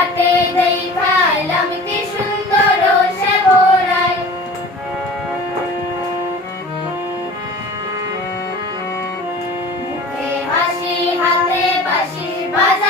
হাতে দেখালাম কি সে বোরাই মুখে হাসি হাতে বাসি বাজা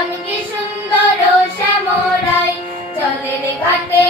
গ্রাম কি সুন্দর শ্যামরাই। জলের ঘাটে